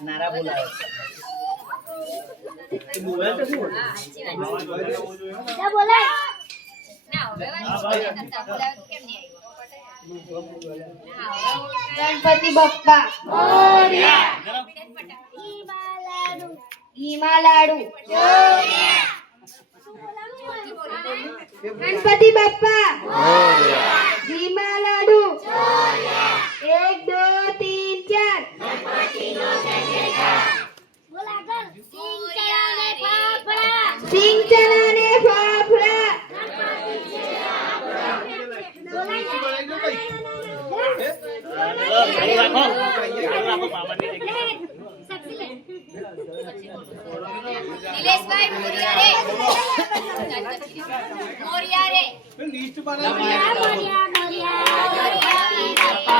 નારા બોલાવે ગણપતિ બપ્પા ઘીમાં લાડુ ગણપતિ બપ્પા ઘીમાં લાડુ 1 2 3 4 સિંગ ચણા ને ફાફડા નિલેશભાઈ મોરિયા રે લિસ્ટ બનાવો મોરિયા